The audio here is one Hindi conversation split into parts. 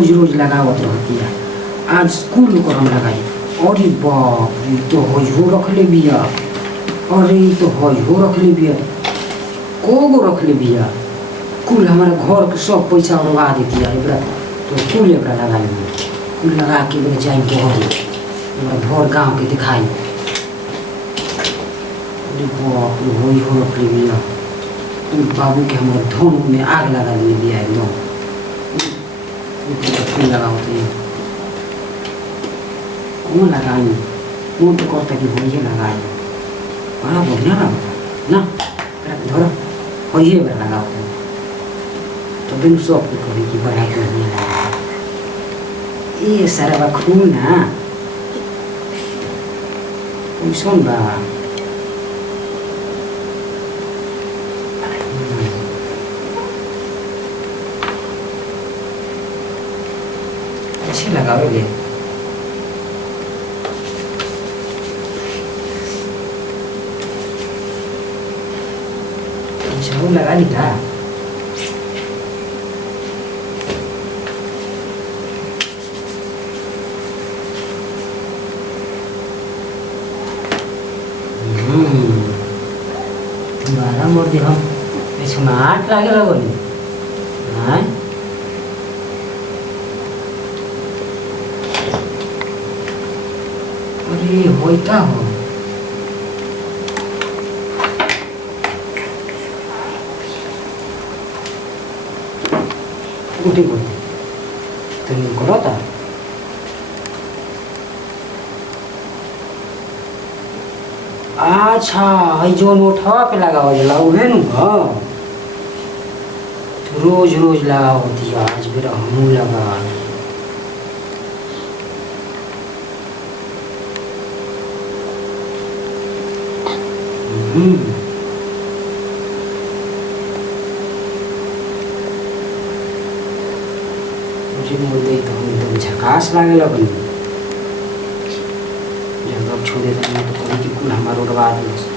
रोज रोज लगावत रहती है। आज स्कूल को हम लगाई। अरे बाप रे, तो हो रख ले बिया। अरे तो हो रख ले बिया। को रख ले बिया। कुल हमारे घर के सब पैसा उड़वा देती है। एकरा तो कुल एकरा लगा ली। कुल लगा के ले जाए घर भर गाँव के दिखाई। अरे बाप रे, हो रख ले बिया। बाबू के हमारे धन में आग लगा लिए बिया एकदम। फूल लगाओ तो ये कौन लगाई। कौन तो कहता कि वही लगाई। बड़ा बढ़िया लगता ना। धरो वही बड़ा लगाओ तो बिन सब कभी कि बड़ा बढ़िया लगा। ये सारा खून ना सुन बा अच्छे लगाओगे। अच्छा वो लगा ली था। बारह मोड़ दे हम स्मार्ट लागे लगोली। हाँ अरे होता हो उठी बोल तो नहीं करो था। अच्छा है जो नोटवा पे लगाओ जला उहे नु रोज रोज लगाओ दिया। आज मेरा हमू लगा मुझे बोल दे तो हम एकदम झकास लागे लगन। जब छोड़ दे तो कभी कि कुल हमारा उड़वा दे।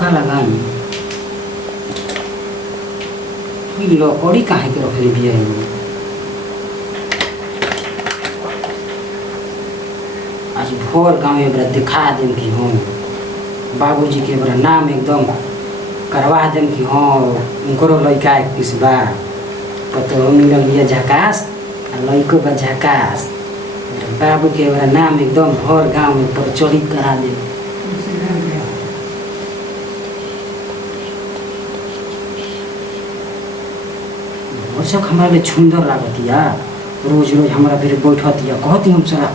का लगाई लकड़ी काहे के रख ले बिया। आज भोर गाँव एक दिखा दें कि हाँ बाबूजी के बड़ा नाम एकदम करवा दें कि हाँ उनको लड़का एक किस बार पतो मिलल बिया झकास लड़को बा झकास। बाबू के बड़ा नाम एकदम भोर गाँव में प्रचलित करा दे। सब हमारे लिए सुंदर लागती है। रोज रोज हमारा फिर बैठती है कहती हम सारा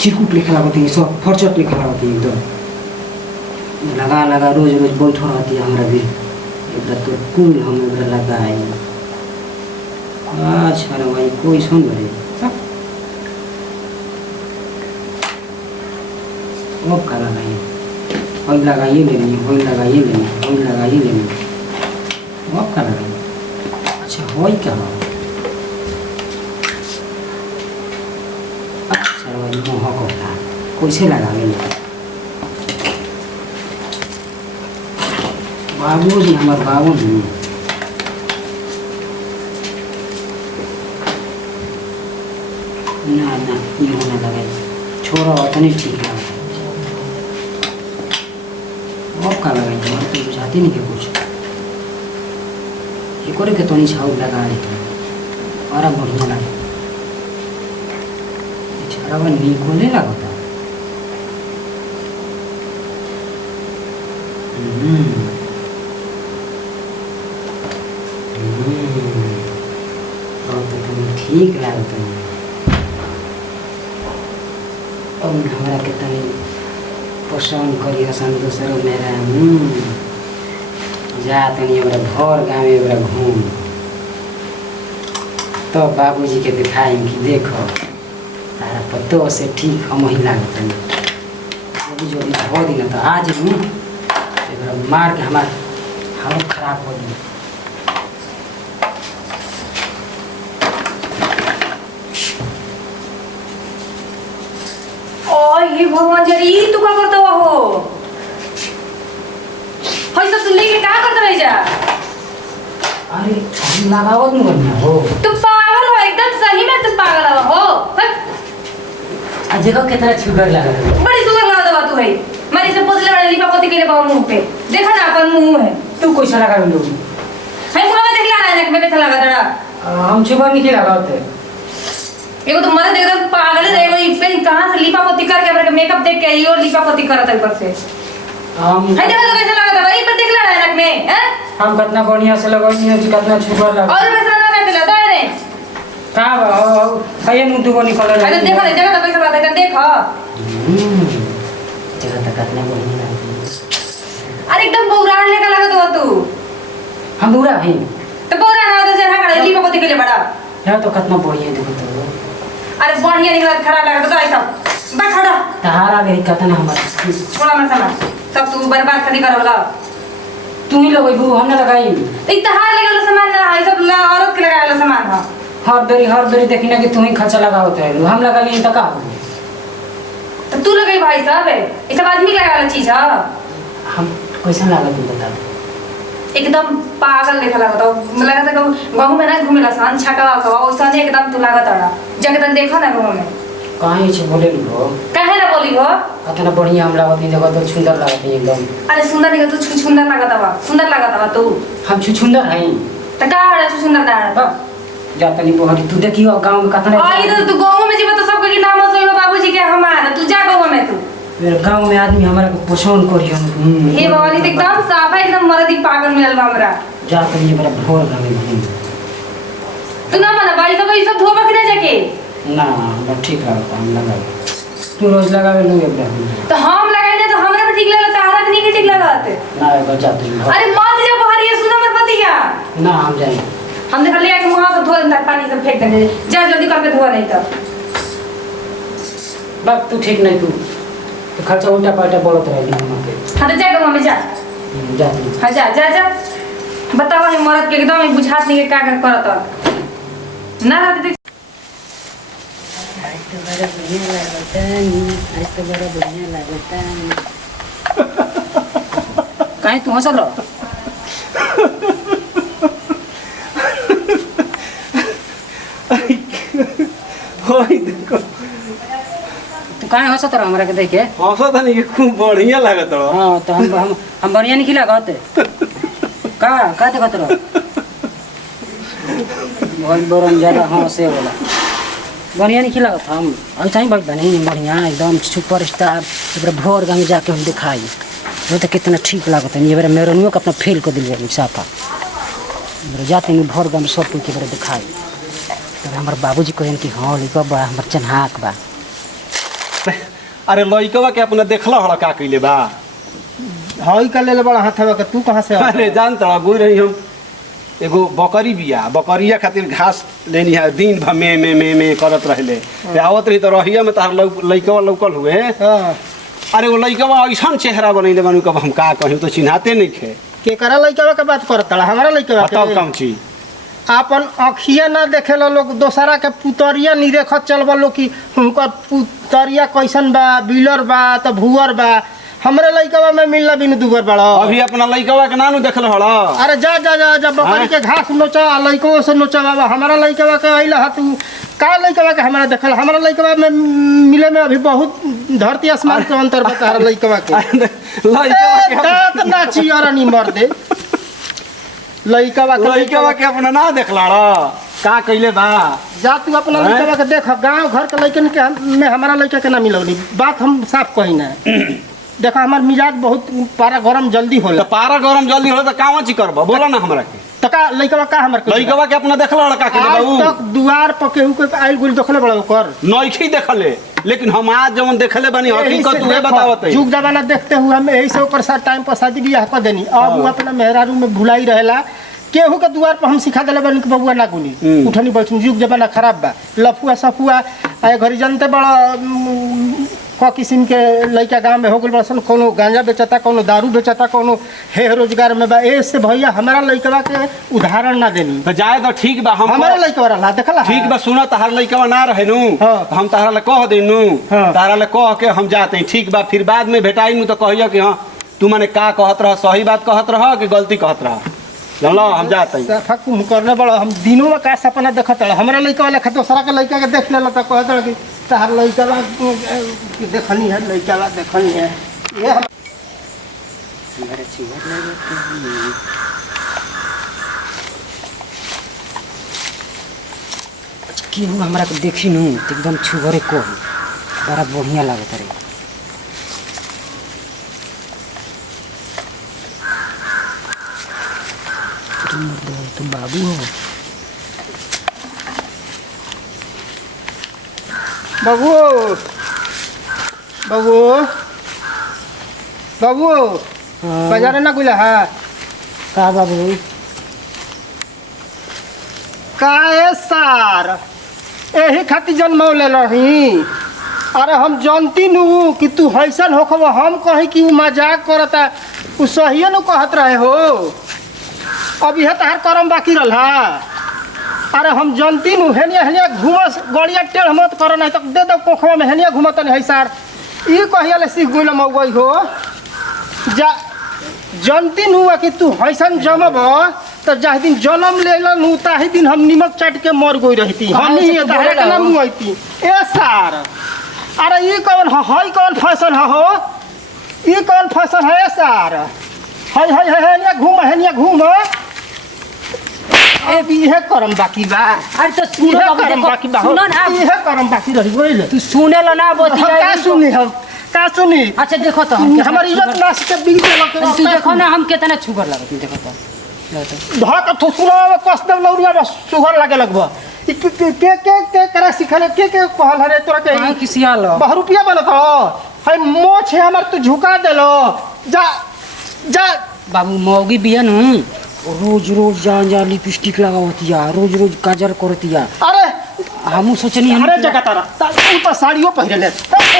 चिरकुट लिखा लगती है सब फरचट लिखा लगती है एकदम लगा लगा रोज रोज बैठ रहती है हमारा भी। एक तो कुल हम लगाए। अच्छा भाई कोई सुन बड़े वो का लगाइए वही लगाइए लेनी वही लगाइए लेनी वही लगाइए लेनी वो का लगाइए। अच्छा वही क्या हो। अच्छा वही मोह होता कैसे लगावे बाबू जी हमारे बाबू जी ना ना ये होने लगे छोड़ा उतनी ठीक लगा। अब का लगाई तो बुझाती नहीं क्या कुछ ये करे के तो नहीं छाव लगा रही थी और अब बढ़िया लगे छाड़ा हुआ नी को नहीं लगता। ठीक लगता है। अब हमारा के तनी पसंद करी हसन दूसरों मेरा जा तनी हमारा भर गाँव में हमारा घूम तो बाबूजी के दिखाई कि देखो तारा पतो से ठीक हम ही लागत जो धो दिन तो आज मार के हमारा हालत खराब हो गई। ये भगवान जरी तू क्या करता हुआ हो हई सब सुन लेके क्या करता रह जा। अरे हम लगावत नहीं करना हो। तू पागल हो एकदम सही में तू पागल हो आ देखो कितना सुंदर लगा है। बड़ी सुंदर लगा दवा तू है मारी से पोतले वाले लिपा पोती के लिए बाबू मुंह पे देखा ना अपन मुंह है तू कैसा लगा लो है मुंह में देखला ना कि मैं कैसा लगा तड़ा हम छुपा नहीं लगाते एगो तो मरे एकदम पागल है एगो इस पे कहां से लिपा पोती करके हमरा के मेकअप देख के आई और लिपा पोती करत है ऊपर से हम है देखा तो कैसा लगा दवा ई पे देखला ना में हैं हम कितना बढ़िया से लगनी है कि कितना सुंदर लगा और वैसा लगा के लगा रे का भैया मुंह दुगो निकल रहा अरे देखो ना जगह तो कैसा लगा है देखो जगह तक कितना बढ़िया लगा अरे एकदम बौरान लेकर लगा दवा तू हम बुरा है तो बौरान है तो जरा खड़ा लिपा पोती के लिए बड़ा है तो कितना बढ़िया देखो तो अरे बढ़िया निकला खराब लगा तो ऐसा बा खड़ा तहारा गई कितना हमारा छोड़ा मत सामान सब तू बर्बाद कर कर वाला तू ही लगई बू हमने लगाई इतहार लगा लो सामान ना है सब औरत के लगाया लो सामान हां हर बेरी देखी ना कि तू ही खर्चा लगावत है हम लगा लिए तो का तो तू लगाई भाई साहब ये सब आदमी लगाया वाला चीज है हम कैसा लगा तू बता एकदम पागल लेखा लगा था लगा था गांव में ना घूमेला सान छका का ओसने एकदम तू लगा तड़ा जगदन देखा ना गांव में काहे छ बोले लो काहे ना बोली हो कितना बढ़िया हम लागत देखो तो सुंदर लागत एकदम अरे सुंदर नहीं तू सुंदर लगा था सुंदर लगा था तू हम सुंदर हैं त का है तू सुंदर ना बा जाता नहीं बोहरी तू देखियो गांव में कितना आई तो तू गांव में जीव तो सब के नाम सोई बाबूजी के हमारा तू जा गांव में तू मेरे गांव में आदमी हमारा को पसंद करियो हे भवानी तो एकदम साफ है एकदम मरदी पागल मिलल बा हमरा जाता नहीं बड़ा भोर गांव में तू ना मना भाई सब धोबा कि ना जाके ना हम ठीक लगता हम लगा तू रोज लगावे लोगे एकदम तो हम लगाए तो हमरा भी ठीक लगा तारा भी नहीं ठीक लगत ना एक जाते नहीं अरे मत जा बाहर ये सुना मत पतिया ना हम जाए हम देख ले के वहां से धो देंगे पानी से फेंक देंगे जा जल्दी करके धो नहीं तो बात तू ठीक नहीं तू तो खर्चा उल्टा पाल्टा बोलत रही हम पे हां तो जा गांव में जा जा तू हां जा जा जा बतावा है मरद के एकदम ही बुझात नहीं के का करत ना रहते आज तो बड़ा बढ़िया लगता काहे तू हंसल होई देखो तू काहे हंसत रह हमरा के देख के हंसत नहीं कि खूब बढ़िया लागत रहो हां तो हम बढ़िया नहीं खिलागत का देखत रह बहुत बरम ज्यादा हंसे वाला बढ़िया नहीं खिलागत हम ऐसा ही बहुत बने बढ़िया एकदम सुपर स्टार एक भोर गाँव जाके हम दिखाई वो तो कितना ठीक लागत है ये बार मेरे को अपना फेल कर दिल साफा जाते हैं भोर गाँव सब के बारे दिखाई तो हमारे बाबूजी कहन कि हाँ लिखा बड़ा हमारे चन्हाक बा अरे लइकवा के अपना देखला हड़ा का कइले बा हई का ले बड़ा हाथवा के तू कहां से अरे जान तड़ा गोई रही हम एगो बकरी बिया बकरिया खातिर घास लेनी है दिन भर में करत रहले आवत रही तो रहिया में तार लइकवा लौकल हुए हां अरे वो लइकवा ऐसा चेहरा बनैले बानू कब हम का कहिं तो चिन्हाते नहीं खे के करा लइकवा के बात करतड़ा हमरा लइकवा बताओ के कम छी आपन अखिया ना देखेला लोग दोसरा के पुतरिया नहीं देखत चलबा लोग कि उनका पुतरिया कैसन बा बिलर बा त भुअर बा हमरे लइकवा में मिलला बिन दुगर बड़ा अभी अपना लइकवा के नानू देखल हड़ा अरे जा जा जा जा बकरी के घास नोचा लइकवा से नोचा बाबा हमरा लइकवा के आइला ह तू का लइकवा के हमरा देखल हमरा लइकवा में मिले में अभी बहुत धरती आसमान के अंतर बता रहा लइकवा के लइकवा के दांत ना चियरा नहीं मर दे लइकवा के अपना ना देखला रा का कइले बा जा तू अपना लइकवा के देख गांव घर के लइकन के में हमारा लइका के ना मिलौनी बात हम साफ कही ना देखा हमार मिजाज बहुत पारा गरम जल्दी तो होला पारा गरम जल्दी होला तो कावा ची करबा बोला ना हमरा के तका लइकवा का हमर के लइकवा के अपना देखला रा का कइले आज बाऊ तक दुआर पर केहू के आइल गुल देखले बड़ा ओकर नइखी देखले लेकिन हम आज जवन देखले बानी हकीकत तुहे बतावत है जुग जमाना देखते हुए हम यही से ओकर साथ टाइम पर शादी बियाह कर देनी अब वो अपना मेहरारू में भुलाई रहेला केहू के दुआर पर हम सिखा देले बानी कि बबुआ ना गुनी उठनी बैठनी जुग जमाना खराब बा लफुआ सफुआ आए घरी जनते बड़ा क किस्म के लइका गांव में हो गइल बसन कोनो गांजा बेचता कोनो दारू बेचता कोनो हे रोजगार में बा ए से भैया हमारा लइकवा के उदाहरण ना देनी तो जाए तो ठीक बा हम हमारा लइकवा रहला देखला ठीक बा सुना तहार लइकवा ना रहे नु हाँ। तो हम तहारा ले कह देनु हाँ। तहारा ले कह के हम जाते हैं ठीक बा फिर बाद में भेटाई नु तो कहियो कि हां तू माने का कहत रह सही बात कहत रह कि गलती कहत रह चलो हम जाते हैं। सफा कुम करने बड़ा हम दिनों में का सपना देखत रह हमरा लइका वाला खत दूसरा के लइका के देख लेला त कहत रह कि तहार लइका ला देखनी है लइका ला देखनी है ये हमारे चिवर नहीं केहू हमरा के देखी नु तो एकदम छुगरे को बड़ा बढ़िया लागत रे। तुम बाबू हो बाबू बाबू बाबू बाजार ना गुला है का बाबू काहे सार एही खातिर जन्मौले रही। अरे हम जानती नु कि तू हैसन होखब हम कही कि उ मजाक करता उ सही न कहत रहे हो। अब यह तहार करम बाकी रहा। अरे हम जानती नु हेनिया हेनिया घूमस गड़िया टेढ़ मत कर नहीं तो दे दो पोखवा में हेनिया घूमत नहीं है सार ई कहिया ले सीख गइल मौगई हो जा जानती नु कि तू हैसन जमब तो जाहि दिन जन्म लेला नु ताहि दिन हम निमक चाट के मर गई रहती हम ही तहरे के नाम मुआईती ए सार। अरे ई कौन है कौन फैशन है हो ई कौन फैशन है सार है हेनिया घूम अब इहे करम बाकी बा। अरे तो सुनो इहे बाबू, करम देखो, बाकी बा सुनो ना इहे करम बाकी रही गइल तू सुने लो ना बोती का सुनी हम का सुनी अच्छा देखो तो हम हमारी इज्जत नाश के बिग देलक तू देखो ना हम कितना छुगर लगत देखो तो धक थुसुना में कस दे लौरिया बस सुगर लागे लगबा ई के करा सिखले के कहल रे तोरा के कहाँ किसी आल 10 रुपया बनत हो है मोछ है हमर तू झुका देलो जा जा बाबू मौगी बिया नु रोज रोज जान जा लिपस्टिक लगावतिया रोज रोज काजर करतिया। अरे हमू सोचनी अरे जगह तारा तू तो साड़ियो पहिरले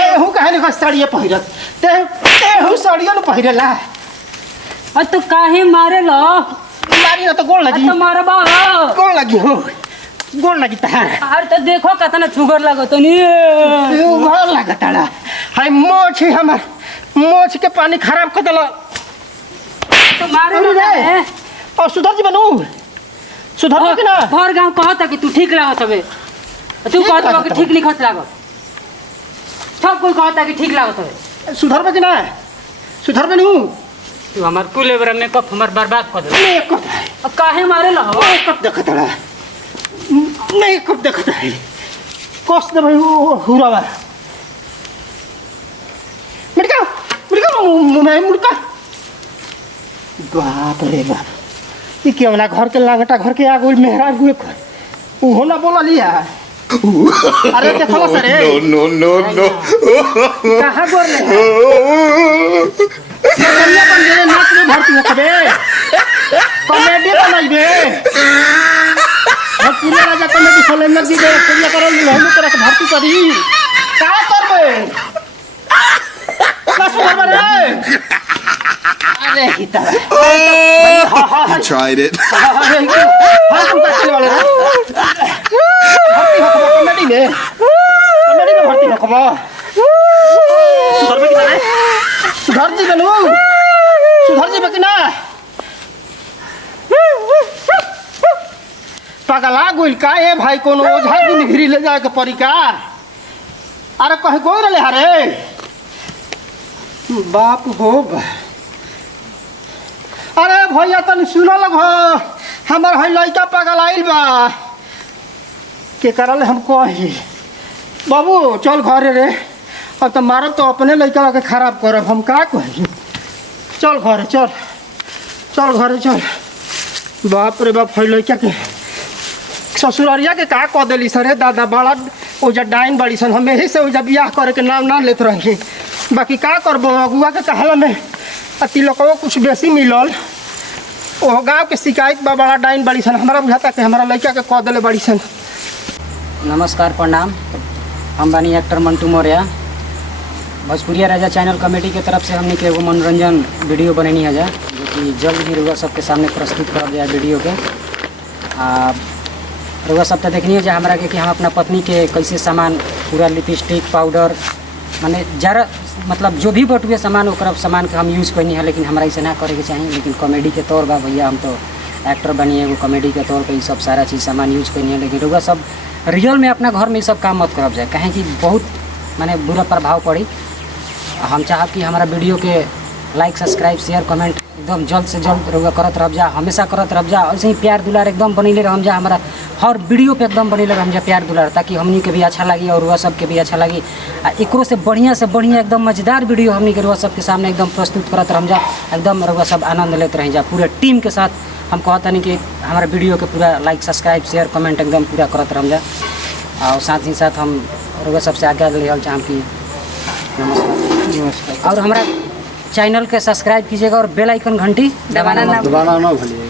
एहू काहे न साड़ियो पहिरत एहू साड़ियो न पहिरला अरे तो काहे मारे लो मारी न तो गोल लगी तो मारबा गोल लगी हो गोल लगी तहार अरे तो देखो कितना छुगर लगत नी गोल लगताड़ा है मोछ हमर मोछ के पानी खराब कर देला तो मारे अरे लो रे और सुधर जी बनू सुधर के ना भर गांव कहता कि तू ठीक लागत हवे तू ठीक कहत लागत कि ठीक लिखत लागत सब कोई कहता कि ठीक लागत हवे सुधर के ना सुधर बनू तू हमार कुल बरा मेकअप हमार बर्बाद कर दे नहीं कब अब काहे मारे लो कब देखताड़ा नहीं कब देखता है कस दे भाई हुरावा मुड़का बाप रे बाप ये क्यों ना घर के लागटा घर के आगुल मेहरा हुए कर उहो ना बोला लिया अरे देखो सर No, no, no. कहां बोल रहे कन्या बन गए नाच में भर्ती हो कबे कॉमेडी बनाइबे हम पूरा राजा कॉमेडी सोलेंदर दी दे कन्या करल हम तोरा के भर्ती करी का करबे बस बोल रे अरे हिता You tried it. हम का चले वाले भर्ती हो कॉमेडी में भर्ती हो कबा सुधर में कितना सुधर जी बनू सुधर जी बकिना पगला गोइल का ए भाई कोनो ओझा दिन भिरी ले जाए के परी का अरे कहे गोई रले हरे बाप हो अरे भैया तनी सुनो लग हमर है लइका पगल आइल बा के करल हम कही बाबू चल घरे रे अब तो मारब तो अपने लड़का के खराब करब हम का कही चल घरे चल घरे चल बाप रे बाप है लड़का के ससुरारिया के का कह दिली सर दादा बड़ा ओजा डाइन बड़ी सन हम यही से ओजा बियाह करे के नाम ना लेते रही बाकी का करबो अगुआ के कहला में तिलकवा कुछ बेसी मिलल ओ गाँव के शिकायत बा बड़ा डाइन बड़ी सन हमारा बुझाता कि हमारा लड़का के कह दिले बड़ी सन। नमस्कार प्रणाम हम बानी एक्टर मंटू मौर्य भोजपुरिया राजा चैनल कमेटी के तरफ से हमने के एगो मनोरंजन वीडियो बनैनी है जो कि जल्द ही रुआ सबके सामने प्रस्तुत कर दिया वीडियो के रुआ सब तो देखनी है हमारा के कि हम अपना पत्नी के कैसे सामान पूरा लिपस्टिक पाउडर माने जरा मतलब जो भी बटुए सामान ओकर सामान के हम यूज़ करनी है लेकिन हमारा ऐसे ना करे के चाहिए लेकिन कॉमेडी के तौर बा भैया हम तो एक्टर बनी है, एगो कॉमेडी के तौर पे ये सब सारा चीज़ सामान यूज करनी है, लेकिन रउआ सब रियल में अपना घर में ये सब काम मत करब जाए, कहें कि बहुत माने बुरा प्रभाव पड़ी। हम चाहब कि हमारा वीडियो के लाइक सब्सक्राइब शेयर कमेंट एकदम जल्द से जल्द रउआ करत रह जा, हमेशा करत रह जा। ऐसे ही प्यार दुलार एकदम बनैले रह जा, हमारा हर वीडियो पे एकदम बनैले रह जा प्यार दुलार, ताकि हमनी के भी अच्छा लगी और वह सब के भी अच्छा लगी। आ एकरो से बढ़िया एकदम मजेदार वीडियो हमनी के रउआ सब के सामने एकदम प्रस्तुत करत रह जा, एकदम रउआ सब आनंद लेते रह जा। पूरे टीम के साथ हम कहता नहीं कि हमारा वीडियो के पूरा लाइक सब्सक्राइब शेयर कमेंट एकदम पूरा करत रह जा। और साथ ही साथ हम रउआ सबसे आज्ञा लेवल चाहम कि नमस्कार। और हमारा चैनल के सब्सक्राइब कीजिएगा और बेल आइकन घंटी दबाना ना दोबारा ना भूलिए।